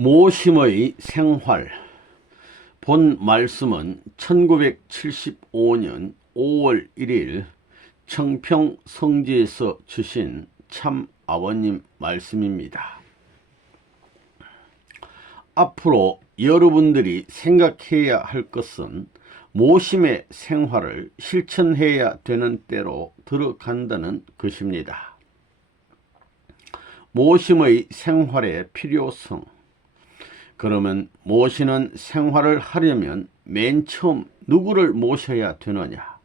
모심의 생활. 본 말씀은 1975년 5월 1일 청평 성지에서 주신 참 아버님 말씀입니다. 앞으로 여러분들이 생각해야 할 것은 모심의 생활을 실천해야 되는 때로 들어간다는 것입니다. 모심의 생활의 필요성. 그러면 모시는 생활을 하려면 맨 처음 누구를 모셔야 되느냐?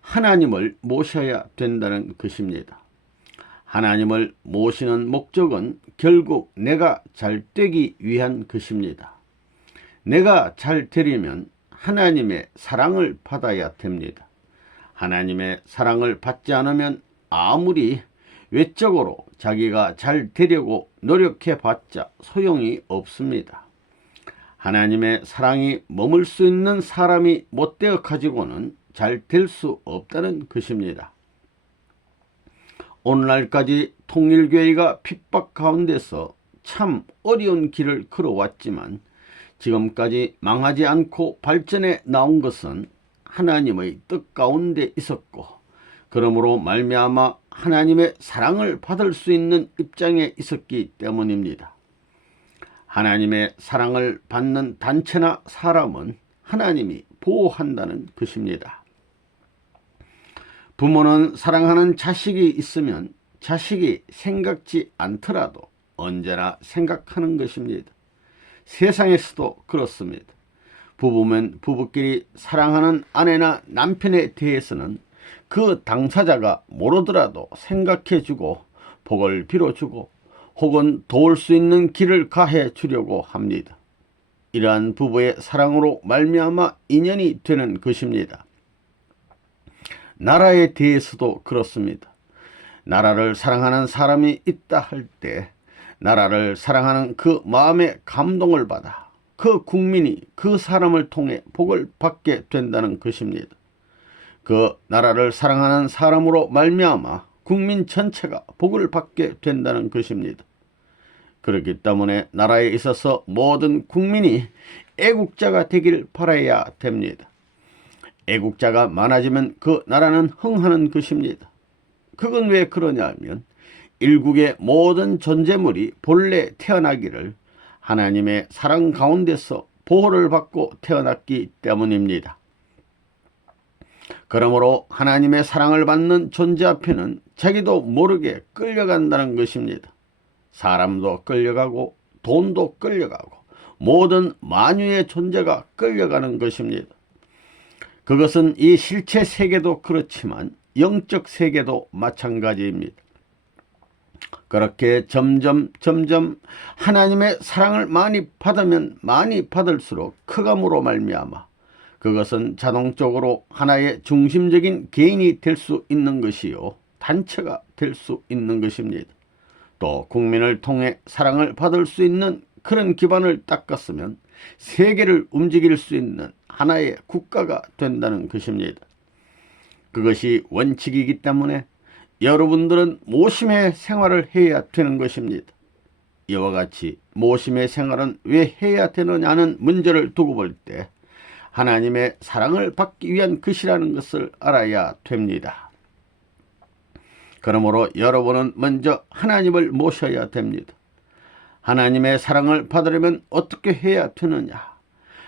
하나님을 모셔야 된다는 것입니다. 하나님을 모시는 목적은 결국 내가 잘 되기 위한 것입니다. 내가 잘 되려면 하나님의 사랑을 받아야 됩니다. 하나님의 사랑을 받지 않으면 아무리 외적으로 자기가 잘 되려고 노력해봤자 소용이 없습니다. 하나님의 사랑이 머물 수 있는 사람이 못되어 가지고는 잘 될 수 없다는 것입니다. 오늘날까지 통일교회가 핍박 가운데서 참 어려운 길을 걸어왔지만 지금까지 망하지 않고 발전해 나온 것은 하나님의 뜻 가운데 있었고, 그러므로 말미암아 하나님의 사랑을 받을 수 있는 입장에 있었기 때문입니다. 하나님의 사랑을 받는 단체나 사람은 하나님이 보호한다는 것입니다. 부모는 사랑하는 자식이 있으면 자식이 생각지 않더라도 언제나 생각하는 것입니다. 세상에서도 그렇습니다. 부부면 부부끼리 사랑하는 아내나 남편에 대해서는 그 당사자가 모르더라도 생각해주고 복을 빌어주고 혹은 도울 수 있는 길을 가해 주려고 합니다. 이러한 부부의 사랑으로 말미암아 인연이 되는 것입니다. 나라에 대해서도 그렇습니다. 나라를 사랑하는 사람이 있다 할 때 나라를 사랑하는 그 마음의 감동을 받아 그 국민이 그 사람을 통해 복을 받게 된다는 것입니다. 그 나라를 사랑하는 사람으로 말미암아 국민 전체가 복을 받게 된다는 것입니다. 그렇기 때문에 나라에 있어서 모든 국민이 애국자가 되길 바라야 됩니다. 애국자가 많아지면 그 나라는 흥하는 것입니다. 그건 왜 그러냐 하면 일국의 모든 존재물이 본래 태어나기를 하나님의 사랑 가운데서 보호를 받고 태어났기 때문입니다. 그러므로 하나님의 사랑을 받는 존재 앞에는 자기도 모르게 끌려간다는 것입니다. 사람도 끌려가고 돈도 끌려가고 모든 만유의 존재가 끌려가는 것입니다. 그것은 이 실체 세계도 그렇지만 영적 세계도 마찬가지입니다. 그렇게 점점 하나님의 사랑을 많이 받으면 많이 받을수록 크감으로 말미암아 그것은 자동적으로 하나의 중심적인 개인이 될 수 있는 것이요, 단체가 될 수 있는 것입니다. 또 국민을 통해 사랑을 받을 수 있는 그런 기반을 닦았으면 세계를 움직일 수 있는 하나의 국가가 된다는 것입니다. 그것이 원칙이기 때문에 여러분들은 모심의 생활을 해야 되는 것입니다. 이와 같이 모심의 생활은 왜 해야 되느냐는 문제를 두고 볼 때 하나님의 사랑을 받기 위한 것이라는 것을 알아야 됩니다. 그러므로 여러분은 먼저 하나님을 모셔야 됩니다. 하나님의 사랑을 받으려면 어떻게 해야 되느냐?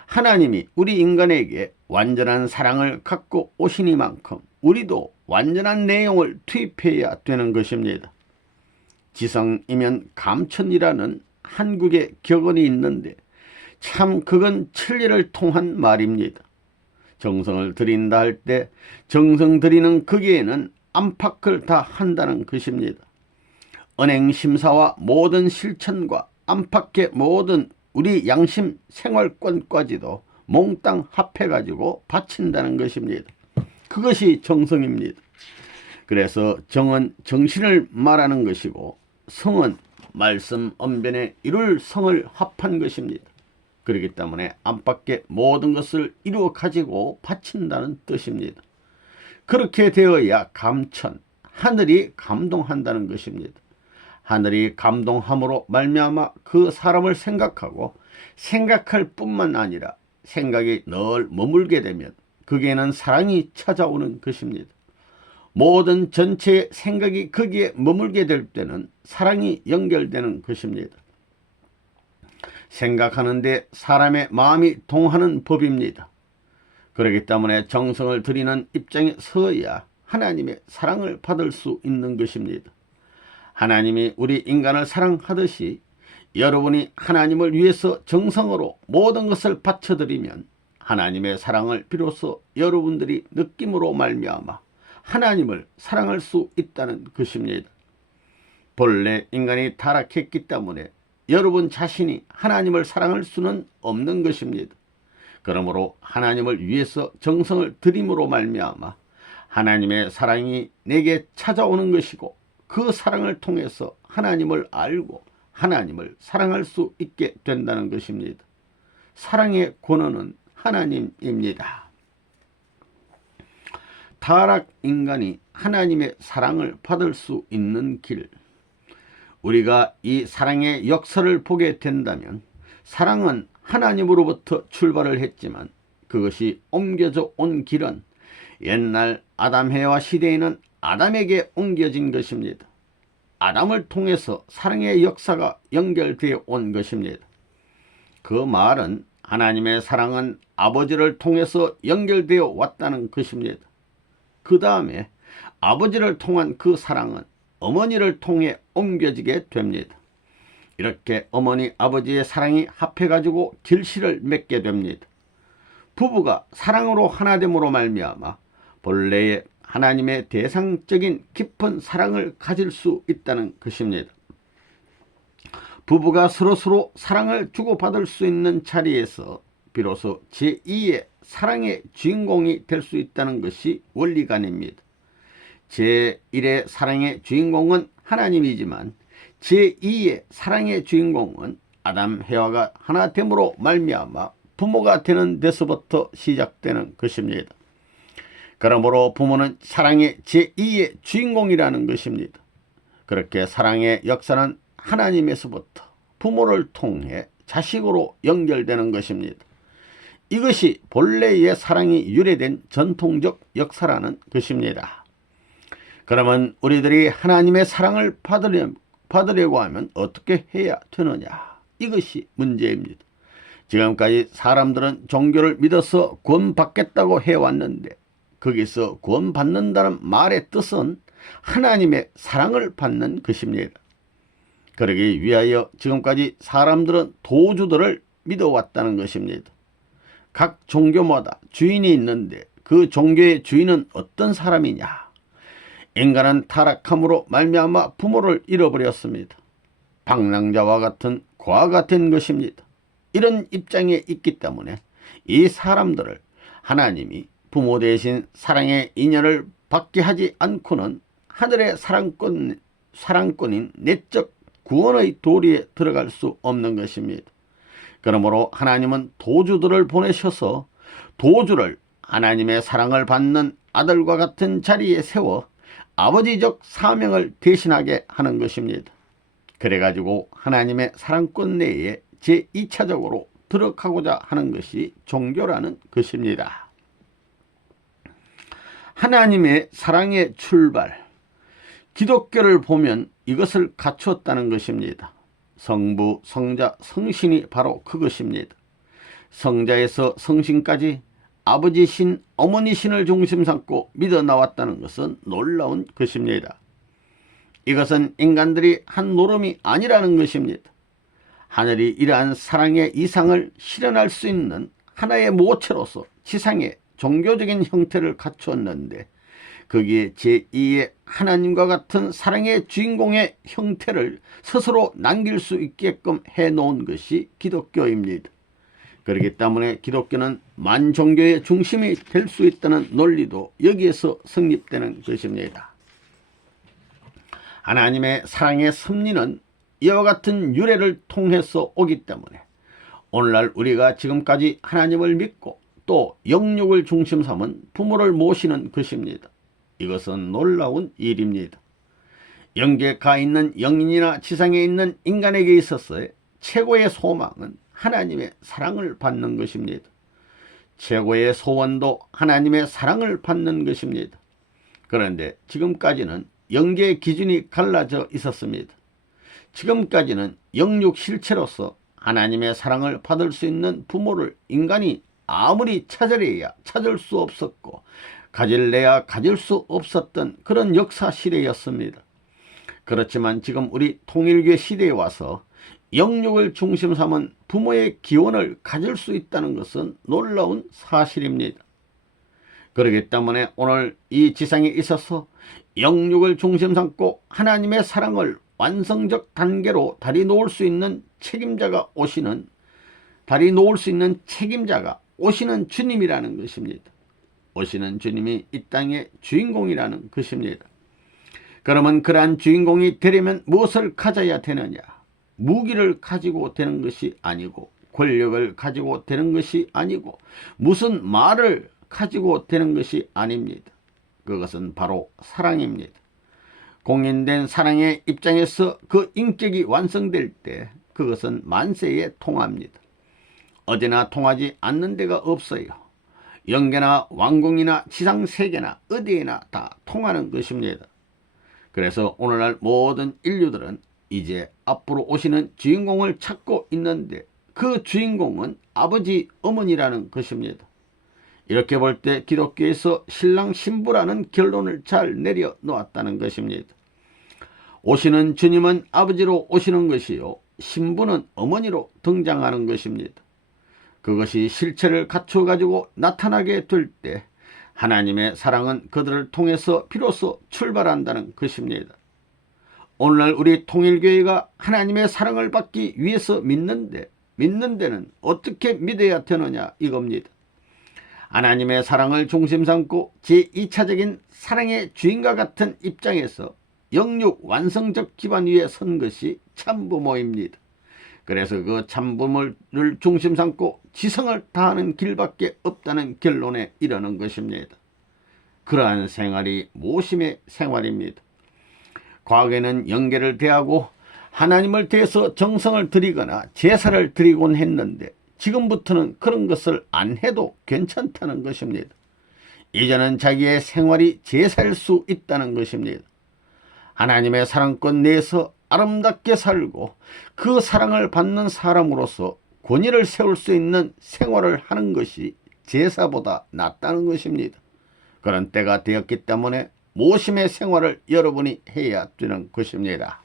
하나님이 우리 인간에게 완전한 사랑을 갖고 오시니만큼 우리도 완전한 내용을 투입해야 되는 것입니다. 지성이면 감천이라는 한국의 격언이 있는데 참 그건 진리를 통한 말입니다. 정성을 드린다 할 때 정성 드리는 거기에는 안팎을 다 한다는 것입니다. 은행심사와 모든 실천과 안팎의 모든 우리 양심 생활권까지도 몽땅 합해가지고 바친다는 것입니다. 그것이 정성입니다. 그래서 정은 정신을 말하는 것이고 성은 말씀 언변에 이룰 성을 합한 것입니다. 그렇기 때문에 안팎의 모든 것을 이루어 가지고 바친다는 뜻입니다. 그렇게 되어야 감천, 하늘이 감동한다는 것입니다. 하늘이 감동함으로 말미암아 그 사람을 생각하고 생각할 뿐만 아니라 생각이 늘 머물게 되면 거기에는 사랑이 찾아오는 것입니다. 모든 전체의 생각이 거기에 머물게 될 때는 사랑이 연결되는 것입니다. 생각하는데 사람의 마음이 동하는 법입니다. 그렇기 때문에 정성을 들이는 입장에 서야 하나님의 사랑을 받을 수 있는 것입니다. 하나님이 우리 인간을 사랑하듯이 여러분이 하나님을 위해서 정성으로 모든 것을 바쳐드리면 하나님의 사랑을 비로소 여러분들이 느낌으로 말미암아 하나님을 사랑할 수 있다는 것입니다. 본래 인간이 타락했기 때문에 여러분 자신이 하나님을 사랑할 수는 없는 것입니다. 그러므로 하나님을 위해서 정성을 들임으로 말미암아 하나님의 사랑이 내게 찾아오는 것이고 그 사랑을 통해서 하나님을 알고 하나님을 사랑할 수 있게 된다는 것입니다. 사랑의 근원은 하나님입니다. 타락 인간이 하나님의 사랑을 받을 수 있는 길, 우리가 이 사랑의 역사를 보게 된다면 사랑은 하나님으로부터 출발을 했지만 그것이 옮겨져 온 길은 옛날 아담 해와 시대에는 아담에게 옮겨진 것입니다. 아담을 통해서 사랑의 역사가 연결되어 온 것입니다. 그 말은 하나님의 사랑은 아버지를 통해서 연결되어 왔다는 것입니다. 그 다음에 아버지를 통한 그 사랑은 어머니를 통해 옮겨지게 됩니다. 이렇게 어머니 아버지의 사랑이 합해가지고 결실을 맺게 됩니다. 부부가 사랑으로 하나됨으로 말미암아 본래의 하나님의 대상적인 깊은 사랑을 가질 수 있다는 것입니다. 부부가 서로 사랑을 주고받을 수 있는 자리에서 비로소 제2의 사랑의 주인공이 될 수 있다는 것이 원리관입니다. 제1의 사랑의 주인공은 하나님이지만 제2의 사랑의 주인공은 아담 해와가 하나됨으로 말미암아 부모가 되는 데서부터 시작되는 것입니다. 그러므로 부모는 사랑의 제2의 주인공이라는 것입니다. 그렇게 사랑의 역사는 하나님에서부터 부모를 통해 자식으로 연결되는 것입니다. 이것이 본래의 사랑이 유래된 전통적 역사라는 것입니다. 그러면 우리들이 하나님의 사랑을 받으려고 하면 어떻게 해야 되느냐? 이것이 문제입니다. 지금까지 사람들은 종교를 믿어서 구원받겠다고 해왔는데 거기서 구원받는다는 말의 뜻은 하나님의 사랑을 받는 것입니다. 그러기 위하여 지금까지 사람들은 도주들을 믿어왔다는 것입니다. 각 종교마다 주인이 있는데 그 종교의 주인은 어떤 사람이냐? 인간은 타락함으로 말미암아 부모를 잃어버렸습니다. 방랑자와 같은 과가 된 것입니다. 이런 입장에 있기 때문에 이 사람들을 하나님이 부모 대신 사랑의 인연을 받게 하지 않고는 하늘의 사랑꾼인 내적 구원의 도리에 들어갈 수 없는 것입니다. 그러므로 하나님은 도주들을 보내셔서 도주를 하나님의 사랑을 받는 아들과 같은 자리에 세워 아버지적 사명을 대신하게 하는 것입니다. 그래가지고 하나님의 사랑권 내에 제2차적으로 들어가고자 하는 것이 종교라는 것입니다. 하나님의 사랑의 출발, 기독교를 보면 이것을 갖추었다는 것입니다. 성부, 성자, 성신이 바로 그것입니다. 성자에서 성신까지 아버지신, 어머니신을 중심 삼고 믿어 나왔다는 것은 놀라운 것입니다. 이것은 인간들이 한 노름이 아니라는 것입니다. 하늘이 이러한 사랑의 이상을 실현할 수 있는 하나의 모체로서 지상에 종교적인 형태를 갖추었는데 거기에 제2의 하나님과 같은 사랑의 주인공의 형태를 스스로 남길 수 있게끔 해놓은 것이 기독교입니다. 그렇기 때문에 기독교는 만종교의 중심이 될 수 있다는 논리도 여기에서 성립되는 것입니다. 하나님의 사랑의 섭리는 이와 같은 유래를 통해서 오기 때문에 오늘날 우리가 지금까지 하나님을 믿고 또 영육을 중심 삼은 부모를 모시는 것입니다. 이것은 놀라운 일입니다. 영계에 가 있는 영인이나 지상에 있는 인간에게 있어서의 최고의 소망은 하나님의 사랑을 받는 것입니다. 최고의 소원도 하나님의 사랑을 받는 것입니다. 그런데 지금까지는 영계의 기준이 갈라져 있었습니다. 지금까지는 영육 실체로서 하나님의 사랑을 받을 수 있는 부모를 인간이 아무리 찾으려야 찾을 수 없었고 가질래야 가질 수 없었던 그런 역사 시대였습니다. 그렇지만 지금 우리 통일교 시대에 와서 영육을 중심 삼은 부모의 기원을 가질 수 있다는 것은 놀라운 사실입니다. 그렇기 때문에 오늘 이 지상에 있어서 영육을 중심 삼고 하나님의 사랑을 완성적 단계로 다리 놓을 수 있는 책임자가 오시는 주님이라는 것입니다. 오시는 주님이 이 땅의 주인공이라는 것입니다. 그러면 그러한 주인공이 되려면 무엇을 가져야 되느냐? 무기를 가지고 되는 것이 아니고 권력을 가지고 되는 것이 아니고 무슨 말을 가지고 되는 것이 아닙니다. 그것은 바로 사랑입니다. 공인된 사랑의 입장에서 그 인격이 완성될 때 그것은 만세에 통합니다. 어디나 통하지 않는 데가 없어요. 영계나 왕궁이나 지상세계나 어디에나 다 통하는 것입니다. 그래서 오늘날 모든 인류들은 이제 앞으로 오시는 주인공을 찾고 있는데 그 주인공은 아버지, 어머니라는 것입니다. 이렇게 볼 때 기독교에서 신랑 신부라는 결론을 잘 내려놓았다는 것입니다. 오시는 주님은 아버지로 오시는 것이요 신부는 어머니로 등장하는 것입니다. 그것이 실체를 갖춰 가지고 나타나게 될 때 하나님의 사랑은 그들을 통해서 비로소 출발한다는 것입니다. 오늘날 우리 통일교회가 하나님의 사랑을 받기 위해서 믿는 데는 어떻게 믿어야 되느냐 이겁니다. 하나님의 사랑을 중심 삼고 제2차적인 사랑의 주인과 같은 입장에서 영육 완성적 기반 위에 선 것이 참부모입니다. 그래서 그 참부모를 중심 삼고 지성을 다하는 길밖에 없다는 결론에 이르는 것입니다. 그러한 생활이 모심의 생활입니다. 과거에는 영계를 대하고 하나님을 대해서 정성을 들이거나 제사를 드리곤 했는데 지금부터는 그런 것을 안 해도 괜찮다는 것입니다. 이제는 자기의 생활이 제사일 수 있다는 것입니다. 하나님의 사랑권 내에서 아름답게 살고 그 사랑을 받는 사람으로서 권위를 세울 수 있는 생활을 하는 것이 제사보다 낫다는 것입니다. 그런 때가 되었기 때문에 모심의 생활을 여러분이 해야 되는 것입니다.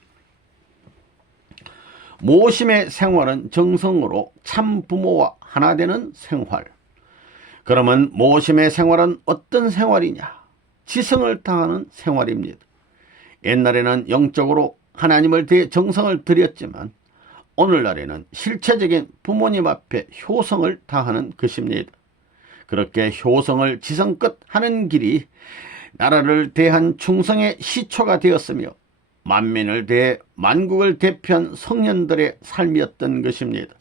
모심의 생활은 정성으로 참 부모와 하나 되는 생활. 그러면 모심의 생활은 어떤 생활이냐? 지성을 다하는 생활입니다. 옛날에는 영적으로 하나님을 대해 정성을 들였지만 오늘날에는 실체적인 부모님 앞에 효성을 다하는 것입니다. 그렇게 효성을 지성껏 하는 길이 나라를 대한 충성의 시초가 되었으며 만민을 대해 만국을 대표한 성년들의 삶이었던 것입니다.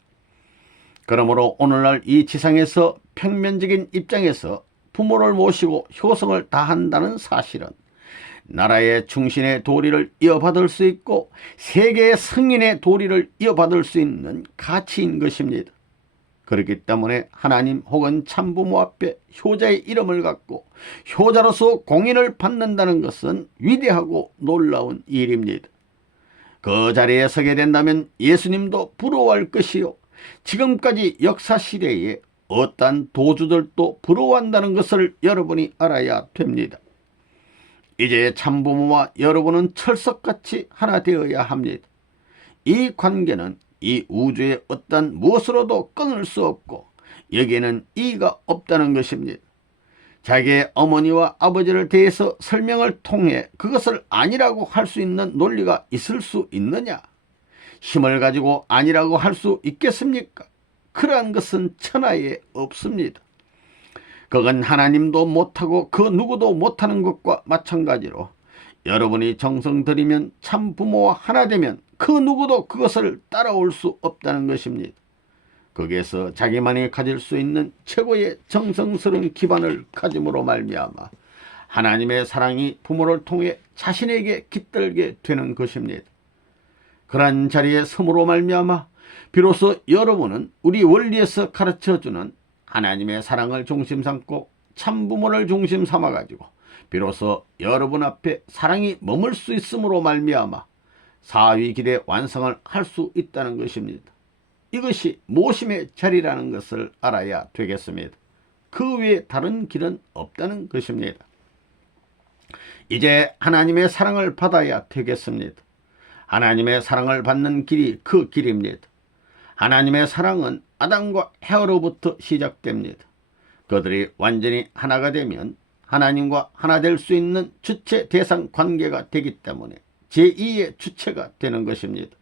그러므로 오늘날 이 지상에서 평면적인 입장에서 부모를 모시고 효성을 다한다는 사실은 나라의 충신의 도리를 이어받을 수 있고 세계의 승인의 도리를 이어받을 수 있는 가치인 것입니다. 그렇기 때문에 하나님 혹은 참부모 앞에 효자의 이름을 갖고 효자로서 공인을 받는다는 것은 위대하고 놀라운 일입니다. 그 자리에 서게 된다면 예수님도 부러워할 것이요 지금까지 역사시대에 어떠한 도주들도 부러워한다는 것을 여러분이 알아야 됩니다. 이제 참부모와 여러분은 철석같이 하나 되어야 합니다. 이 관계는 이 우주의 어떤 무엇으로도 끊을 수 없고 여기에는 이의가 없다는 것입니다. 자기의 어머니와 아버지를 대해서 설명을 통해 그것을 아니라고 할 수 있는 논리가 있을 수 있느냐? 힘을 가지고 아니라고 할 수 있겠습니까? 그러한 것은 천하에 없습니다. 그건 하나님도 못하고 그 누구도 못하는 것과 마찬가지로 여러분이 정성 들이면 참 부모와 하나 되면 그 누구도 그것을 따라올 수 없다는 것입니다. 거기에서 자기만이 가질 수 있는 최고의 정성스러운 기반을 가짐으로 말미암아 하나님의 사랑이 부모를 통해 자신에게 깃들게 되는 것입니다. 그러한 자리에 섬으로 말미암아 비로소 여러분은 우리 원리에서 가르쳐주는 하나님의 사랑을 중심 삼고 참부모를 중심 삼아가지고 비로소 여러분 앞에 사랑이 머물 수 있음으로 말미암아 사위 길의 완성을 할 수 있다는 것입니다. 이것이 모심의 자리라는 것을 알아야 되겠습니다. 그 외에 다른 길은 없다는 것입니다. 이제 하나님의 사랑을 받아야 되겠습니다. 하나님의 사랑을 받는 길이 그 길입니다. 하나님의 사랑은 아담과 헤아로부터 시작됩니다. 그들이 완전히 하나가 되면 하나님과 하나 될 수 있는 주체 대상 관계가 되기 때문에 제2의 주체가 되는 것입니다.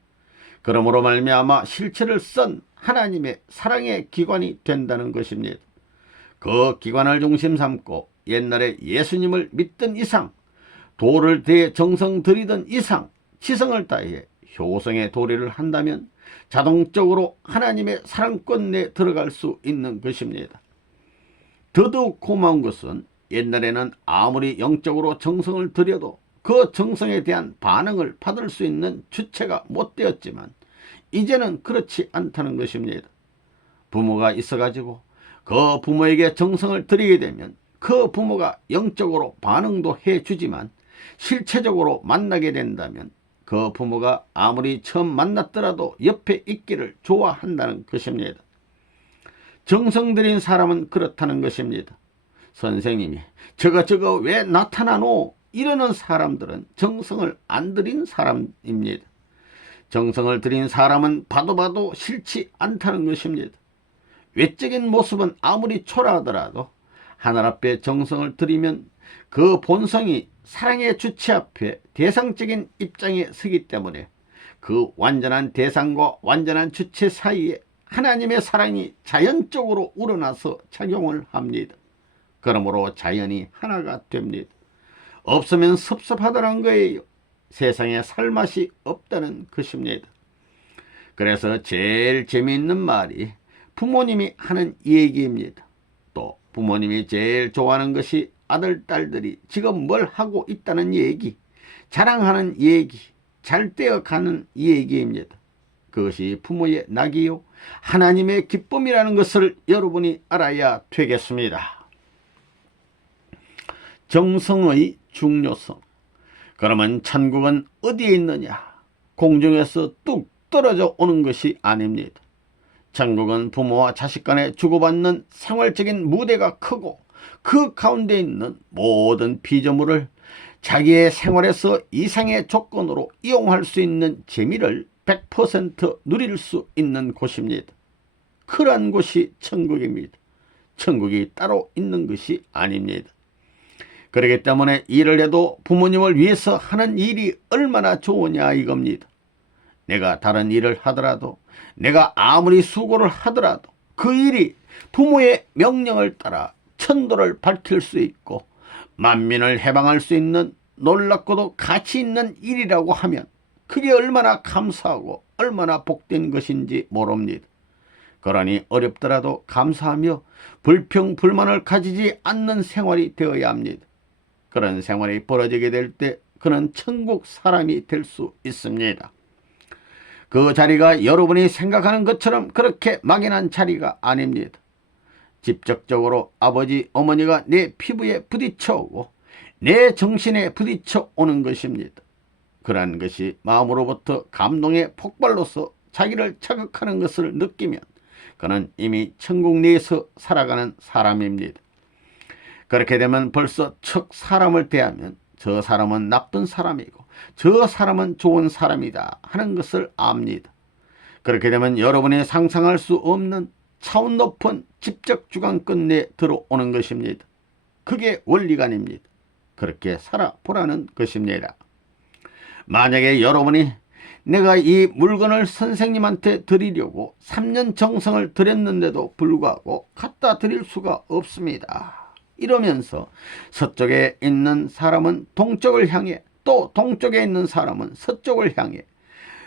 그러므로 말미암아 실체를 쓴 하나님의 사랑의 기관이 된다는 것입니다. 그 기관을 중심 삼고 옛날에 예수님을 믿던 이상, 도를 대해 정성 들이던 이상 지성을 다해 효성의 도리를 한다면 자동적으로 하나님의 사랑권 내에 들어갈 수 있는 것입니다. 더더욱 고마운 것은 옛날에는 아무리 영적으로 정성을 들여도 그 정성에 대한 반응을 받을 수 있는 주체가 못 되었지만 이제는 그렇지 않다는 것입니다. 부모가 있어가지고 그 부모에게 정성을 들이게 되면 그 부모가 영적으로 반응도 해주지만 실체적으로 만나게 된다면 그 부모가 아무리 처음 만났더라도 옆에 있기를 좋아한다는 것입니다. 정성 들인 사람은 그렇다는 것입니다. 선생님이 저거 왜 나타나노? 이러는 사람들은 정성을 안 들인 사람입니다. 정성을 들인 사람은 봐도 싫지 않다는 것입니다. 외적인 모습은 아무리 초라하더라도 하늘 앞에 정성을 들이면 그 본성이 사랑의 주체 앞에 대상적인 입장에 서기 때문에 그 완전한 대상과 완전한 주체 사이에 하나님의 사랑이 자연적으로 우러나서 작용을 합니다. 그러므로 자연이 하나가 됩니다. 없으면 섭섭하다는 거예요. 세상에 살맛이 없다는 것입니다. 그래서 제일 재미있는 말이 부모님이 하는 얘기입니다. 또 부모님이 제일 좋아하는 것이 아들, 딸들이 지금 뭘 하고 있다는 얘기, 자랑하는 얘기, 잘 되어가는 얘기입니다. 그것이 부모의 낙이요 하나님의 기쁨이라는 것을 여러분이 알아야 되겠습니다. 정성의 중요성. 그러면 천국은 어디에 있느냐? 공중에서 뚝 떨어져 오는 것이 아닙니다. 천국은 부모와 자식 간에 주고받는 생활적인 무대가 크고 그 가운데 있는 모든 피조물을 자기의 생활에서 이상의 조건으로 이용할 수 있는 재미를 100% 누릴 수 있는 곳입니다. 그러한 곳이 천국입니다. 천국이 따로 있는 것이 아닙니다. 그렇기 때문에 일을 해도 부모님을 위해서 하는 일이 얼마나 좋으냐 이겁니다. 내가 다른 일을 하더라도 내가 아무리 수고를 하더라도 그 일이 부모의 명령을 따라 천도를 밝힐 수 있고 만민을 해방할 수 있는 놀랍고도 가치 있는 일이라고 하면 그게 얼마나 감사하고 얼마나 복된 것인지 모릅니다. 그러니 어렵더라도 감사하며 불평 불만을 가지지 않는 생활이 되어야 합니다. 그런 생활이 벌어지게 될 때 그는 천국 사람이 될 수 있습니다. 그 자리가 여러분이 생각하는 것처럼 그렇게 막연한 자리가 아닙니다. 직접적으로 아버지, 어머니가 내 피부에 부딪혀 오고 내 정신에 부딪혀 오는 것입니다. 그러한 것이 마음으로부터 감동의 폭발로서 자기를 자극하는 것을 느끼면 그는 이미 천국 내에서 살아가는 사람입니다. 그렇게 되면 벌써 첫 사람을 대하면 저 사람은 나쁜 사람이고 저 사람은 좋은 사람이다 하는 것을 압니다. 그렇게 되면 여러분이 상상할 수 없는 차원 높은 집적 주관권 내에 들어오는 것입니다. 그게 원리관입니다. 그렇게 살아보라는 것입니다. 만약에 여러분이 내가 이 물건을 선생님한테 드리려고 3년 정성을 들였는데도 불구하고 갖다 드릴 수가 없습니다. 이러면서 서쪽에 있는 사람은 동쪽을 향해 또 동쪽에 있는 사람은 서쪽을 향해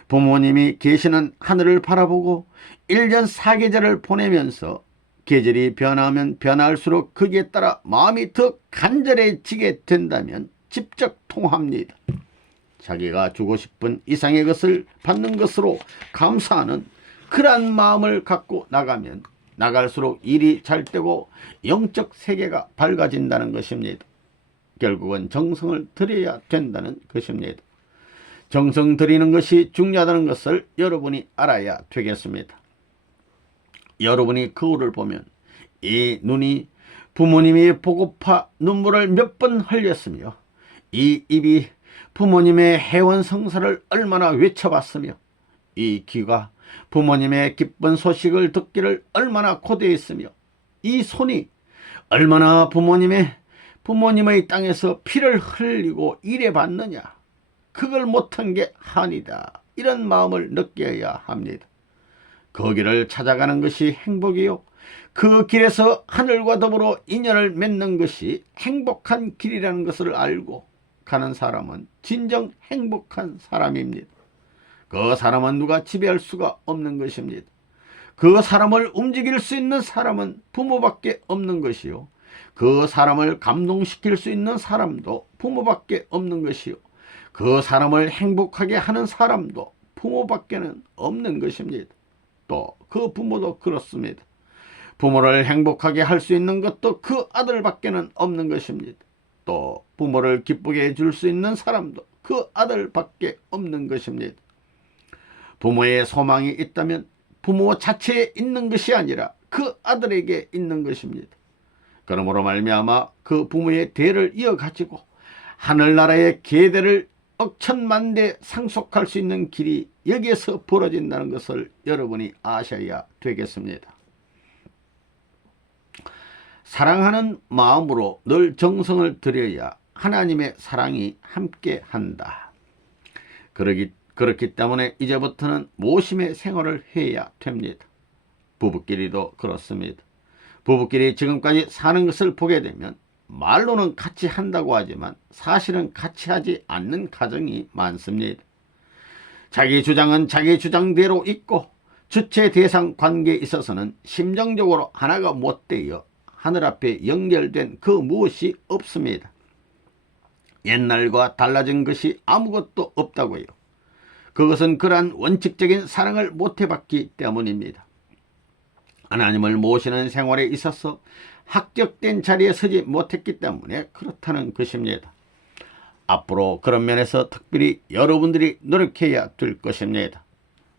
부모님이 계시는 하늘을 바라보고 1년 4계절을 보내면서 계절이 변하면 변할수록 거기에 따라 마음이 더 간절해지게 된다면 직접 통합니다. 자기가 주고 싶은 이상의 것을 받는 것으로 감사하는 그러한 마음을 갖고 나가면 나갈수록 일이 잘 되고 영적 세계가 밝아진다는 것입니다. 결국은 정성을 들여야 된다는 것입니다. 정성 들이는 것이 중요하다는 것을 여러분이 알아야 되겠습니다. 여러분이 거울을 보면 이 눈이 부모님이 보고파 눈물을 몇 번 흘렸으며 이 입이 부모님의 해원성사를 얼마나 외쳐봤으며 이 귀가 부모님의 기쁜 소식을 듣기를 얼마나 고대했으며 이 손이 얼마나 부모님의 땅에서 피를 흘리고 일해봤느냐. 그걸 못한 게 한이다. 이런 마음을 느껴야 합니다. 그 길을 찾아가는 것이 행복이요. 그 길에서 하늘과 더불어 인연을 맺는 것이 행복한 길이라는 것을 알고 가는 사람은 진정 행복한 사람입니다. 그 사람은 누가 지배할 수가 없는 것입니다. 그 사람을 움직일 수 있는 사람은 부모밖에 없는 것이요. 그 사람을 감동시킬 수 있는 사람도 부모밖에 없는 것이요. 그 사람을 행복하게 하는 사람도 부모밖에는 없는 것입니다. 또 그 부모도 그렇습니다. 부모를 행복하게 할 수 있는 것도 그 아들밖에는 없는 것입니다. 또 부모를 기쁘게 해줄 수 있는 사람도 그 아들밖에 없는 것입니다. 부모의 소망이 있다면 부모 자체에 있는 것이 아니라 그 아들에게 있는 것입니다. 그러므로 말미암아 그 부모의 대를 이어가지고 하늘나라의 계대를 억천만대 상속할 수 있는 길이 여기에서 벌어진다는 것을 여러분이 아셔야 되겠습니다. 사랑하는 마음으로 늘 정성을 들여야 하나님의 사랑이 함께한다. 그렇기 때문에 이제부터는 모심의 생활을 해야 됩니다. 부부끼리도 그렇습니다. 부부끼리 지금까지 사는 것을 보게 되면 말로는 같이 한다고 하지만 사실은 같이 하지 않는 가정이 많습니다. 자기 주장은 자기 주장대로 있고 주체 대상 관계에 있어서는 심정적으로 하나가 못되어 하늘 앞에 연결된 그 무엇이 없습니다. 옛날과 달라진 것이 아무것도 없다고요. 그것은 그러한 원칙적인 사랑을 못해봤기 때문입니다. 하나님을 모시는 생활에 있어서 합격된 자리에 서지 못했기 때문에 그렇다는 것입니다. 앞으로 그런 면에서 특별히 여러분들이 노력해야 될 것입니다.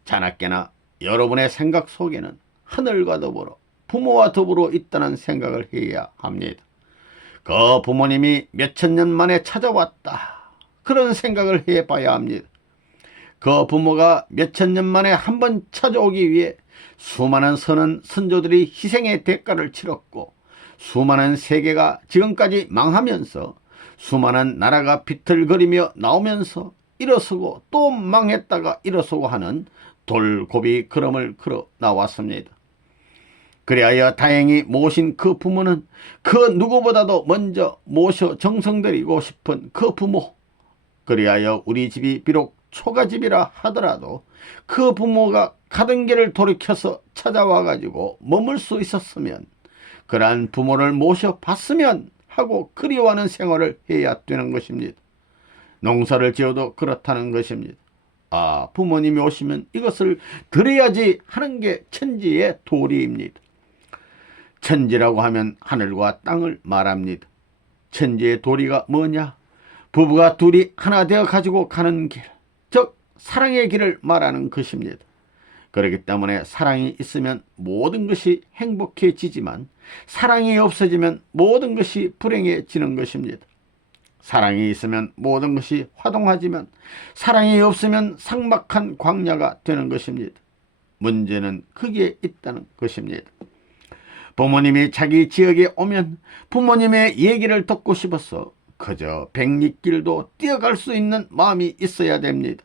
자나깨나 여러분의 생각 속에는 하늘과 더불어 부모와 더불어 있다는 생각을 해야 합니다. 그 부모님이 몇천 년 만에 찾아왔다. 그런 생각을 해봐야 합니다. 그 부모가 몇천 년 만에 한 번 찾아오기 위해 수많은 선은 선조들이 희생의 대가를 치렀고 수많은 세계가 지금까지 망하면서 수많은 나라가 비틀거리며 나오면서 일어서고 또 망했다가 일어서고 하는 돌고비 걸음을 걸어 나왔습니다. 그리하여 다행히 모신 그 부모는 그 누구보다도 먼저 모셔 정성들이고 싶은 그 부모, 그리하여 우리 집이 비록 초가집이라 하더라도 그 부모가 가던 길을 돌이켜서 찾아와 가지고 머물 수 있었으면 그러한 부모를 모셔봤으면 하고 그리워하는 생활을 해야 되는 것입니다. 농사를 지어도 그렇다는 것입니다. 아, 부모님이 오시면 이것을 드려야지 하는 게 천지의 도리입니다. 천지라고 하면 하늘과 땅을 말합니다. 천지의 도리가 뭐냐? 부부가 둘이 하나 되어 가지고 가는 길, 즉 사랑의 길을 말하는 것입니다. 그렇기 때문에 사랑이 있으면 모든 것이 행복해지지만 사랑이 없어지면 모든 것이 불행해지는 것입니다. 사랑이 있으면 모든 것이 화동하지만 사랑이 없으면 삭막한 광야가 되는 것입니다. 문제는 거기에 있다는 것입니다. 부모님이 자기 지역에 오면 부모님의 얘기를 듣고 싶어서 그저 백리길도 뛰어갈 수 있는 마음이 있어야 됩니다.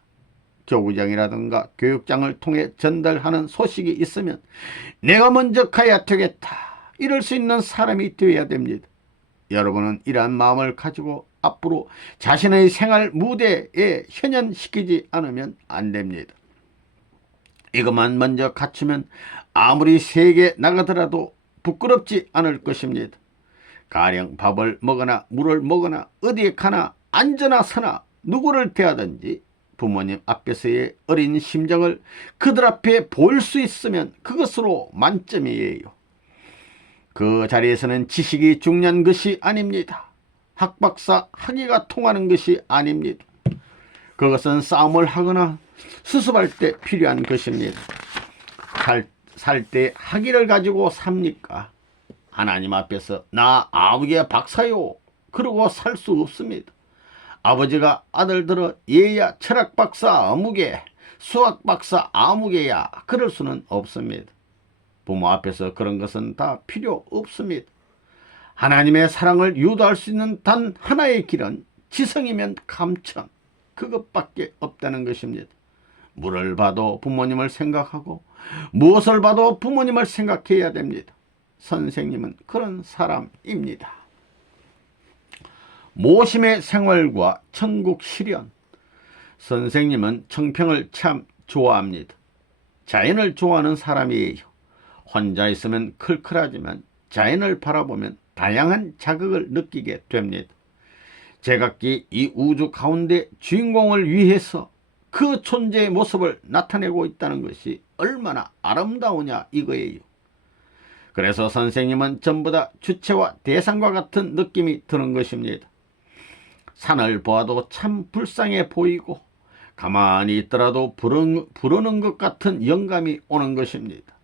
교구장이라든가 교육장을 통해 전달하는 소식이 있으면 내가 먼저 가야 되겠다, 이럴 수 있는 사람이 되어야 됩니다. 여러분은 이러한 마음을 가지고 앞으로 자신의 생활 무대에 현현시키지 않으면 안 됩니다. 이것만 먼저 갖추면 아무리 세계 나가더라도 부끄럽지 않을 것입니다. 가령 밥을 먹거나 물을 먹거나 어디에 가나 앉으나 서나 누구를 대하든지 부모님 앞에서의 어린 심정을 그들 앞에 보일 수 있으면 그것으로 만점이에요. 그 자리에서는 지식이 중요한 것이 아닙니다. 학박사 학위가 통하는 것이 아닙니다. 그것은 싸움을 하거나 수습할 때 필요한 것입니다. 살 때 학위를 가지고 삽니까? 하나님 앞에서 나 아무개 박사요 그러고 살 수 없습니다. 아버지가 아들들어 얘야 철학 박사 아무개 수학 박사 아무개야 그럴 수는 없습니다. 부모 앞에서 그런 것은 다 필요 없습니다. 하나님의 사랑을 유도할 수 있는 단 하나의 길은 지성이면 감천 그것밖에 없다는 것입니다. 물을 봐도 부모님을 생각하고 무엇을 봐도 부모님을 생각해야 됩니다. 선생님은 그런 사람입니다. 모심의 생활과 천국 실현. 선생님은 청평을 참 좋아합니다. 자연을 좋아하는 사람이에요. 혼자 있으면 클클하지만 자연을 바라보면 다양한 자극을 느끼게 됩니다. 제각기 이 우주 가운데 주인공을 위해서 그 존재의 모습을 나타내고 있다는 것이 얼마나 아름다우냐 이거예요. 그래서 선생님은 전부 다 주체와 대상과 같은 느낌이 드는 것입니다. 산을 보아도 참 불쌍해 보이고 가만히 있더라도 부르는 것 같은 영감이 오는 것입니다.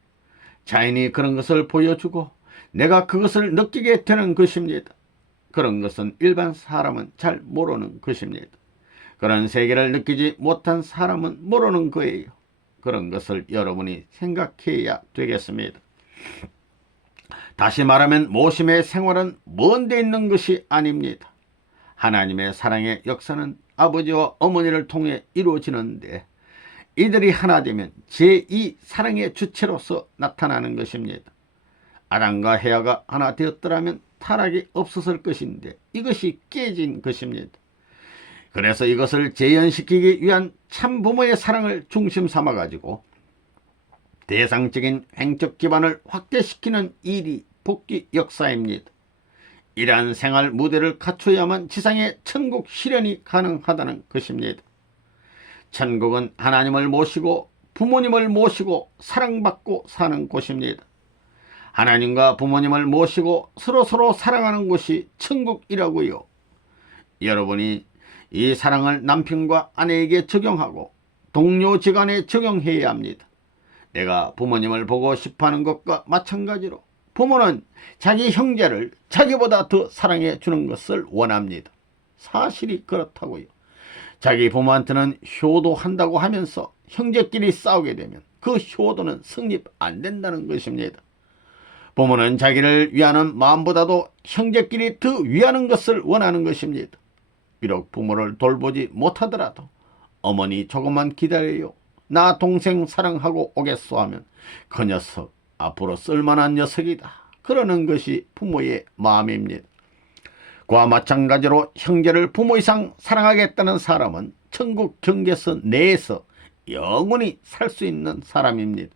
자연이 그런 것을 보여주고 내가 그것을 느끼게 되는 것입니다. 그런 것은 일반 사람은 잘 모르는 것입니다. 그런 세계를 느끼지 못한 사람은 모르는 거예요. 그런 것을 여러분이 생각해야 되겠습니다. 다시 말하면 모심의 생활은 먼 데 있는 것이 아닙니다. 하나님의 사랑의 역사는 아버지와 어머니를 통해 이루어지는데 이들이 하나 되면 제2 사랑의 주체로서 나타나는 것입니다. 아담과 헤아가 하나 되었더라면 타락이 없었을 것인데 이것이 깨진 것입니다. 그래서 이것을 재현시키기 위한 참 부모의 사랑을 중심 삼아가지고 대상적인 행적 기반을 확대시키는 일이 복귀 역사입니다. 이러한 생활 무대를 갖춰야만 지상의 천국 실현이 가능하다는 것입니다. 천국은 하나님을 모시고 부모님을 모시고 사랑받고 사는 곳입니다. 하나님과 부모님을 모시고 서로 사랑하는 곳이 천국이라고요. 여러분이 이 사랑을 남편과 아내에게 적용하고 동료 직원에 적용해야 합니다. 내가 부모님을 보고 싶어하는 것과 마찬가지로 부모는 자기 형제를 자기보다 더 사랑해 주는 것을 원합니다. 사실이 그렇다고요. 자기 부모한테는 효도한다고 하면서 형제끼리 싸우게 되면 그 효도는 성립 안 된다는 것입니다. 부모는 자기를 위하는 마음보다도 형제끼리 더 위하는 것을 원하는 것입니다. 비록 부모를 돌보지 못하더라도 어머니 조금만 기다려요. 나 동생 사랑하고 오겠소 하면 그 녀석 앞으로 쓸만한 녀석이다. 그러는 것이 부모의 마음입니다. 그와 마찬가지로 형제를 부모 이상 사랑하겠다는 사람은 천국 경계선 내에서 영원히 살 수 있는 사람입니다.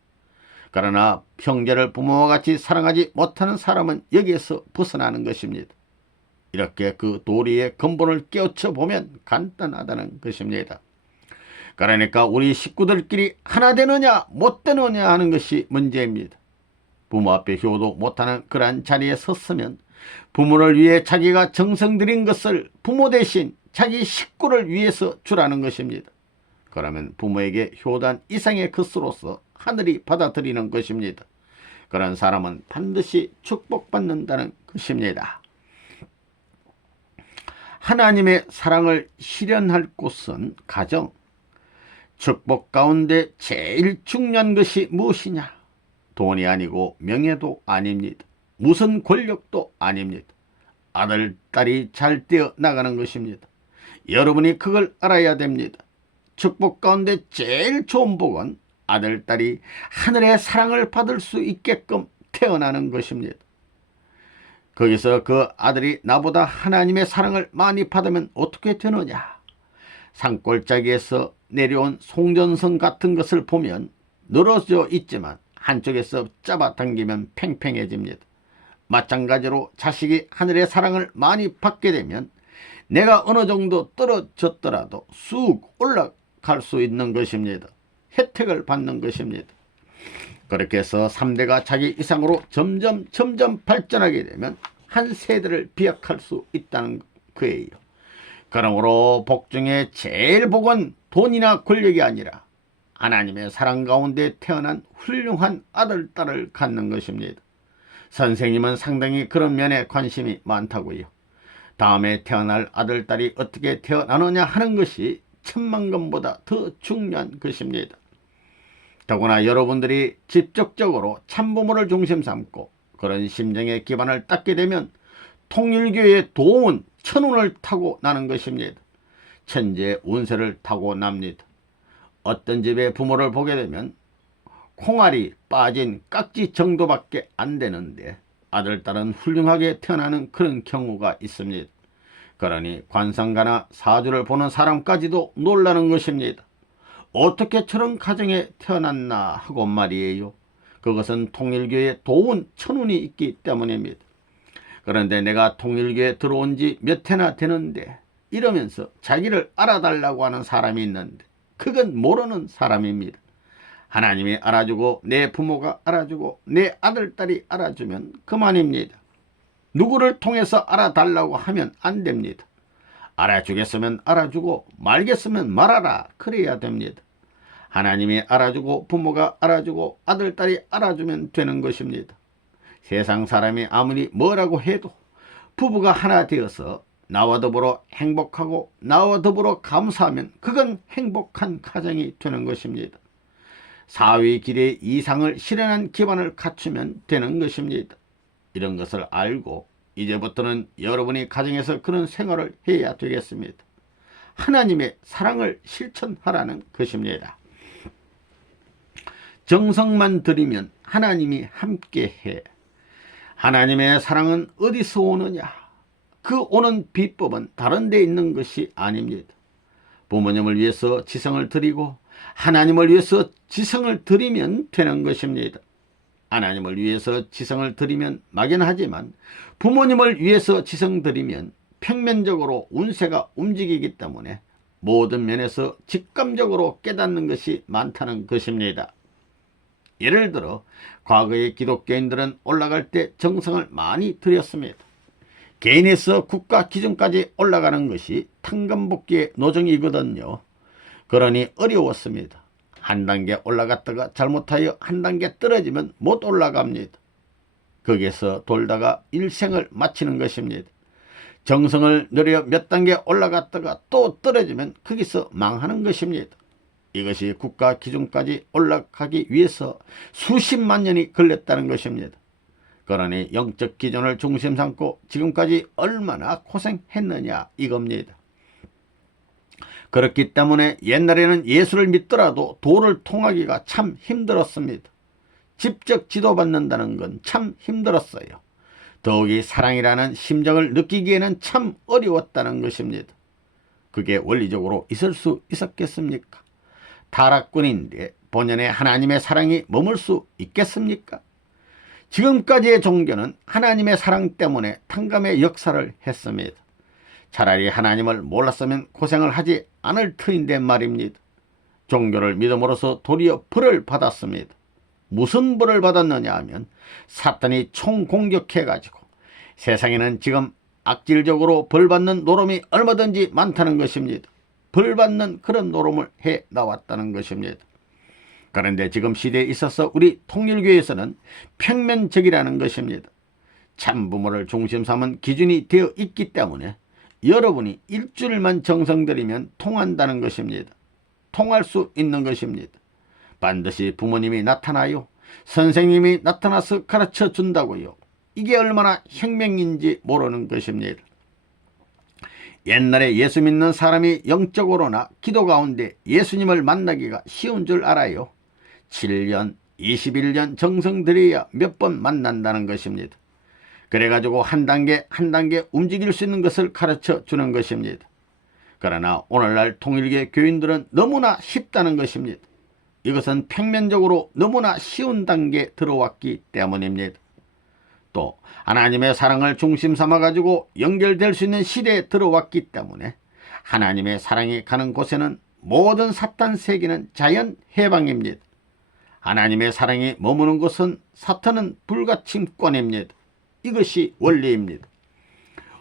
그러나 형제를 부모와 같이 사랑하지 못하는 사람은 여기에서 벗어나는 것입니다. 이렇게 그 도리의 근본을 깨우쳐 보면 간단하다는 것입니다. 그러니까 우리 식구들끼리 하나 되느냐 못 되느냐 하는 것이 문제입니다. 부모 앞에 효도 못하는 그러한 자리에 섰으면 부모를 위해 자기가 정성 들인 것을 부모 대신 자기 식구를 위해서 주라는 것입니다. 그러면 부모에게 효도한 이상의 것으로서 하늘이 받아들이는 것입니다. 그런 사람은 반드시 축복받는다는 것입니다. 하나님의 사랑을 실현할 곳은 가정. 축복 가운데 제일 중요한 것이 무엇이냐? 돈이 아니고 명예도 아닙니다. 무슨 권력도 아닙니다. 아들, 딸이 잘 되어 나가는 것입니다. 여러분이 그걸 알아야 됩니다. 축복 가운데 제일 좋은 복은 아들, 딸이 하늘의 사랑을 받을 수 있게끔 태어나는 것입니다. 거기서 그 아들이 나보다 하나님의 사랑을 많이 받으면 어떻게 되느냐? 산골짜기에서 내려온 송전선 같은 것을 보면 늘어져 있지만 한쪽에서 잡아당기면 팽팽해집니다. 마찬가지로 자식이 하늘의 사랑을 많이 받게 되면 내가 어느 정도 떨어졌더라도 쑥 올라갈 수 있는 것입니다. 혜택을 받는 것입니다. 그렇게 해서 3대가 자기 이상으로 점점 발전하게 되면 한 세대를 비약할 수 있다는 거예요. 그러므로 복 중에 제일 복은 돈이나 권력이 아니라 하나님의 사랑 가운데 태어난 훌륭한 아들, 딸을 갖는 것입니다. 선생님은 상당히 그런 면에 관심이 많다고요. 다음에 태어날 아들, 딸이 어떻게 태어나느냐 하는 것이 천만금보다 더 중요한 것입니다. 더구나 여러분들이 직접적으로 참부모를 중심 삼고 그런 심정의 기반을 닦게 되면 통일교의 도움은 천운을 타고 나는 것입니다. 천재 운세를 타고 납니다. 어떤 집의 부모를 보게 되면 콩알이 빠진 깍지 정도밖에 안 되는데 아들, 딸은 훌륭하게 태어나는 그런 경우가 있습니다. 그러니 관상가나 사주를 보는 사람까지도 놀라는 것입니다. 어떻게 저런 가정에 태어났나 하고 말이에요. 그것은 통일교에 도운 천운이 있기 때문입니다. 그런데 내가 통일교에 들어온 지 몇 해나 되는데 이러면서 자기를 알아달라고 하는 사람이 있는데 그건 모르는 사람입니다. 하나님이 알아주고 내 부모가 알아주고 내 아들, 딸이 알아주면 그만입니다. 누구를 통해서 알아달라고 하면 안 됩니다. 알아주겠으면 알아주고 말겠으면 말하라 그래야 됩니다. 하나님이 알아주고 부모가 알아주고 아들, 딸이 알아주면 되는 것입니다. 세상 사람이 아무리 뭐라고 해도 부부가 하나 되어서 나와 더불어 행복하고 나와 더불어 감사하면 그건 행복한 가정이 되는 것입니다. 사위 길의 이상을 실현한 기반을 갖추면 되는 것입니다. 이런 것을 알고 이제부터는 여러분이 가정에서 그런 생활을 해야 되겠습니다. 하나님의 사랑을 실천하라는 것입니다. 정성만 들이면 하나님이 함께해. 하나님의 사랑은 어디서 오느냐? 그 오는 비법은 다른 데 있는 것이 아닙니다. 부모님을 위해서 지성을 드리고 하나님을 위해서 지성을 드리면 되는 것입니다. 하나님을 위해서 지성을 드리면 막연하지만 부모님을 위해서 지성 드리면 평면적으로 운세가 움직이기 때문에 모든 면에서 직감적으로 깨닫는 것이 많다는 것입니다. 예를 들어 과거의 기독교인들은 올라갈 때 정성을 많이 들였습니다. 개인에서 국가 기준까지 올라가는 것이 탕감복귀의 노정이거든요. 그러니 어려웠습니다. 한 단계 올라갔다가 잘못하여 한 단계 떨어지면 못 올라갑니다. 거기에서 돌다가 일생을 마치는 것입니다. 정성을 들여 몇 단계 올라갔다가 또 떨어지면 거기서 망하는 것입니다. 이것이 국가 기준까지 올라가기 위해서 수십만 년이 걸렸다는 것입니다. 그러니 영적 기준을 중심 삼고 지금까지 얼마나 고생했느냐 이겁니다. 그렇기 때문에 옛날에는 예수를 믿더라도 도를 통하기가 참 힘들었습니다. 직접 지도받는다는 건 참 힘들었어요. 더욱이 사랑이라는 심정을 느끼기에는 참 어려웠다는 것입니다. 그게 원리적으로 있을 수 있었겠습니까? 타락꾼인데 본연의 하나님의 사랑이 머물 수 있겠습니까? 지금까지의 종교는 하나님의 사랑 때문에 탕감의 역사를 했습니다. 차라리 하나님을 몰랐으면 고생을 하지 않을 터인데 말입니다. 종교를 믿음으로써 도리어 벌을 받았습니다. 무슨 벌을 받았느냐 하면 사탄이 총공격해가지고 세상에는 지금 악질적으로 벌받는 노름이 얼마든지 많다는 것입니다. 벌받는 그런 노름을 해 나왔다는 것입니다. 그런데 지금 시대에 있어서 우리 통일교에서는 평면적이라는 것입니다. 참부모를 중심 삼은 기준이 되어 있기 때문에 여러분이 일주일만 정성 들이면 통한다는 것입니다. 통할 수 있는 것입니다. 반드시 부모님이 나타나요. 선생님이 나타나서 가르쳐 준다고요. 이게 얼마나 혁명인지 모르는 것입니다. 옛날에 예수 믿는 사람이 영적으로나 기도 가운데 예수님을 만나기가 쉬운 줄 알아요. 7년, 21년 정성 들여야 몇 번 만난다는 것입니다. 그래가지고 한 단계 한 단계 움직일 수 있는 것을 가르쳐 주는 것입니다. 그러나 오늘날 통일교 교인들은 너무나 쉽다는 것입니다. 이것은 평면적으로 너무나 쉬운 단계에 들어왔기 때문입니다. 또 하나님의 사랑을 중심 삼아 가지고 연결될 수 있는 시대에 들어왔기 때문에 하나님의 사랑이 가는 곳에는 모든 사탄 세계는 자연 해방입니다. 하나님의 사랑이 머무는 곳은 사탄은 불가침권입니다. 이것이 원리입니다.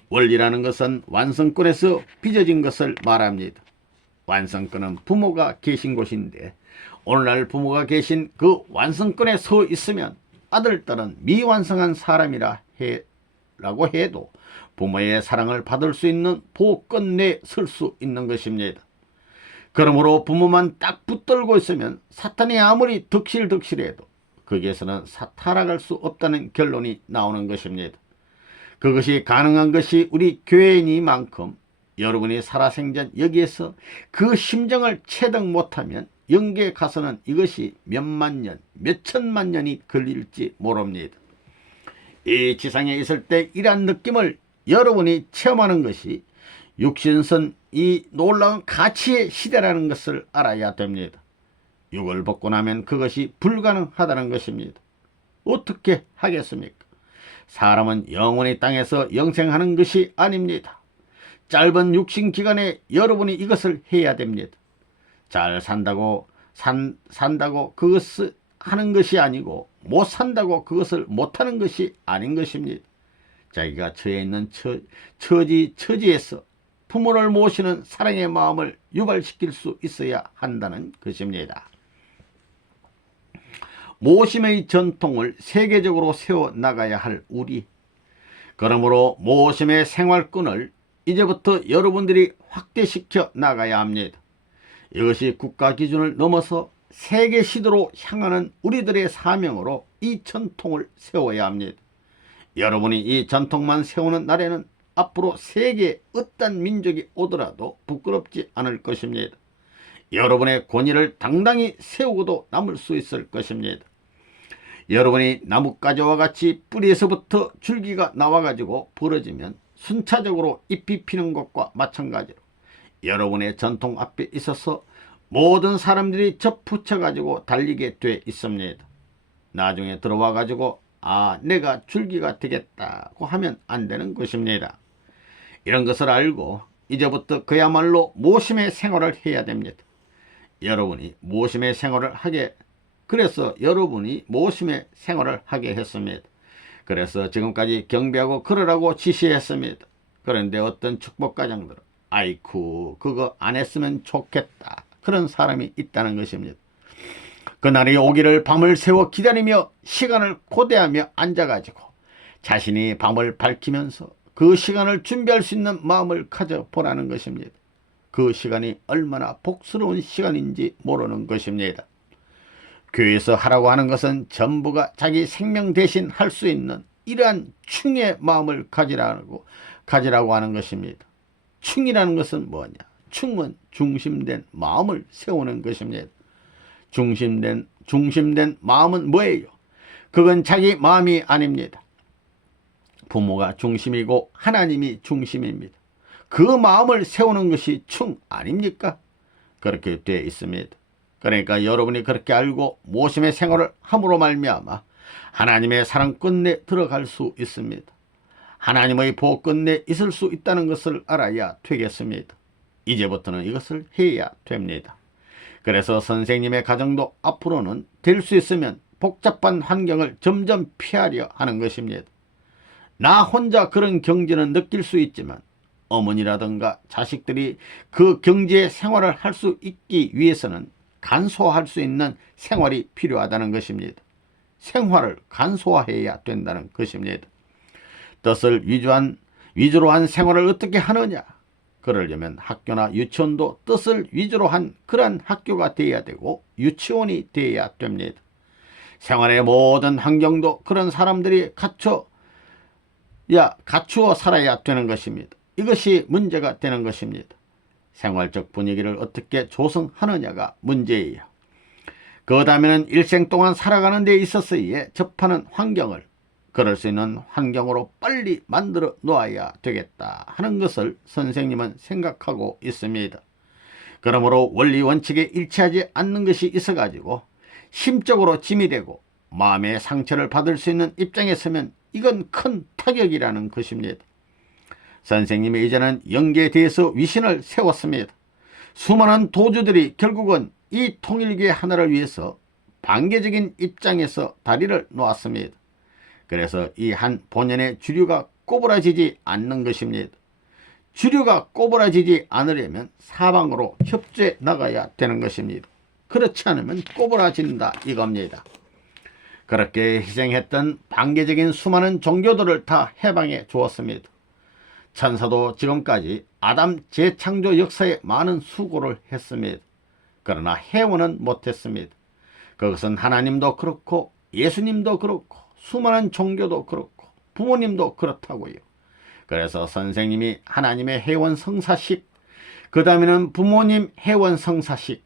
원리라는 것은 완성권에서 빚어진 것을 말합니다. 완성권은 부모가 계신 곳인데 오늘날 부모가 계신 그 완성권에 서 있으면 아들, 딸은 미완성한 사람이라 라고 해도 부모의 사랑을 받을 수 있는 보호권 내에 설 수 있는 것입니다. 그러므로 부모만 딱 붙들고 있으면 사탄이 아무리 득실득실해도 거기에서는 타락할 수 없다는 결론이 나오는 것입니다. 그것이 가능한 것이 우리 교회이니만큼 여러분이 살아생전 여기에서 그 심정을 체득 못하면 영계에 가서는 이것이 몇만 년, 몇천만 년이 걸릴지 모릅니다. 이 지상에 있을 때 이러한 느낌을 여러분이 체험하는 것이 육신선 이 놀라운 가치의 시대라는 것을 알아야 됩니다. 육을 벗고 나면 그것이 불가능하다는 것입니다. 어떻게 하겠습니까? 사람은 영원히 땅에서 영생하는 것이 아닙니다. 짧은 육신 기간에 여러분이 이것을 해야 됩니다. 잘 산다고 산다고 그것을 하는 것이 아니고 못 산다고 그것을 못하는 것이 아닌 것입니다. 자기가 처해 있는 처지에서 부모를 모시는 사랑의 마음을 유발시킬 수 있어야 한다는 것입니다. 모심의 전통을 세계적으로 세워나가야 할 우리. 그러므로 모심의 생활권을 이제부터 여러분들이 확대시켜 나가야 합니다. 이것이 국가 기준을 넘어서 세계 시대로 향하는 우리들의 사명으로 이 전통을 세워야 합니다. 여러분이 이 전통만 세우는 날에는 앞으로 세계에 어떤 민족이 오더라도 부끄럽지 않을 것입니다. 여러분의 권위를 당당히 세우고도 남을 수 있을 것입니다. 여러분이 나뭇가지와 같이 뿌리에서부터 줄기가 나와가지고 부러지면 순차적으로 잎이 피는 것과 마찬가지로 여러분의 전통 앞에 있어서 모든 사람들이 접붙여가지고 달리게 돼 있습니다. 나중에 들어와가지고 내가 줄기가 되겠다고 하면 안 되는 것입니다. 이런 것을 알고 이제부터 그야말로 모심의 생활을 해야 됩니다. 여러분이 모심의 생활을 하게 그래서 여러분이 모심의 생활을 하게 했습니다. 그래서 지금까지 경배하고 그러라고 지시했습니다. 그런데 어떤 축복가정들은 아이쿠 그거 안 했으면 좋겠다 그런 사람이 있다는 것입니다. 그날이 오기를 밤을 새워 기다리며 시간을 고대하며 앉아가지고 자신이 밤을 밝히면서 그 시간을 준비할 수 있는 마음을 가져보라는 것입니다. 그 시간이 얼마나 복스러운 시간인지 모르는 것입니다. 교회에서 하라고 하는 것은 전부가 자기 생명 대신 할 수 있는 이러한 충의 마음을 가지라고 하는 것입니다. 충이라는 것은 뭐냐? 충은 중심된 마음을 세우는 것입니다. 중심된 마음은 뭐예요? 그건 자기 마음이 아닙니다. 부모가 중심이고 하나님이 중심입니다. 그 마음을 세우는 것이 충 아닙니까? 그렇게 되어 있습니다. 그러니까 여러분이 그렇게 알고 모심의 생활을 함으로 말미암아 하나님의 사랑 끝내 들어갈 수 있습니다. 하나님의 보호 끝내 있을 수 있다는 것을 알아야 되겠습니다. 이제부터는 이것을 해야 됩니다. 그래서 선생님의 가정도 앞으로는 될 수 있으면 복잡한 환경을 점점 피하려 하는 것입니다. 나 혼자 그런 경지는 느낄 수 있지만 어머니라든가 자식들이 그 경지의 생활을 할 수 있기 위해서는 간소화할 수 있는 생활이 필요하다는 것입니다. 생활을 간소화해야 된다는 것입니다. 뜻을 위주로 한 생활을 어떻게 하느냐? 그러려면 학교나 유치원도 뜻을 위주로 한 그러한 학교가 되어야 되고 유치원이 되어야 됩니다. 생활의 모든 환경도 그런 사람들이 갖추어 살아야 되는 것입니다. 이것이 문제가 되는 것입니다. 생활적 분위기를 어떻게 조성하느냐가 문제예요. 그 다음에는 일생 동안 살아가는 데 있어서의 접하는 환경을 그럴 수 있는 환경으로 빨리 만들어 놓아야 되겠다 하는 것을 선생님은 생각하고 있습니다. 그러므로 원리 원칙에 일치하지 않는 것이 있어가지고 심적으로 짐이 되고 마음의 상처를 받을 수 있는 입장에 서면 이건 큰 타격이라는 것입니다. 선생님이 이제는 영계에 대해서 위신을 세웠습니다. 수많은 도주들이 결국은 이 통일교회 하나를 위해서 반개적인 입장에서 다리를 놓았습니다. 그래서 이 한 본연의 주류가 꼬부라지지 않는 것입니다. 주류가 꼬부라지지 않으려면 사방으로 협조해 나가야 되는 것입니다. 그렇지 않으면 꼬부라진다 이겁니다. 그렇게 희생했던 반개적인 수많은 종교들을 다 해방해 주었습니다. 천사도 지금까지 아담 재창조 역사에 많은 수고를 했습니다. 그러나 해원은 못했습니다. 그것은 하나님도 그렇고 예수님도 그렇고 수많은 종교도 그렇고 부모님도 그렇다고요. 그래서 선생님이 하나님의 해원 성사식, 그 다음에는 부모님 해원 성사식,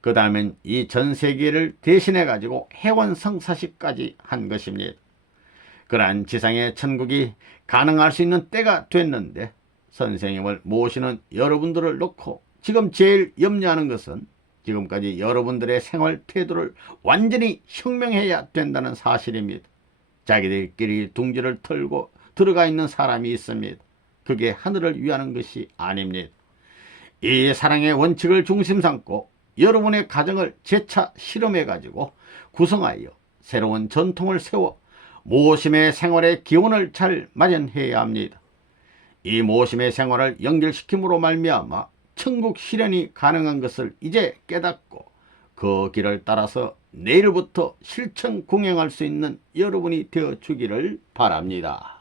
그 다음엔 이 전 세계를 대신해 가지고 해원 성사식까지 한 것입니다. 그러한 지상의 천국이 가능할 수 있는 때가 됐는데 선생님을 모시는 여러분들을 놓고 지금 제일 염려하는 것은 지금까지 여러분들의 생활 태도를 완전히 혁명해야 된다는 사실입니다. 자기들끼리 둥지를 털고 들어가 있는 사람이 있습니다. 그게 하늘을 위하는 것이 아닙니다. 이 사랑의 원칙을 중심 삼고 여러분의 가정을 재차 실험해 가지고 구성하여 새로운 전통을 세워 모심의 생활의 기원을 잘 마련해야 합니다. 이 모심의 생활을 연결시킴으로 말미암아 천국 실현이 가능한 것을 이제 깨닫고 그 길을 따라서 내일부터 실천 공행할 수 있는 여러분이 되어 주기를 바랍니다.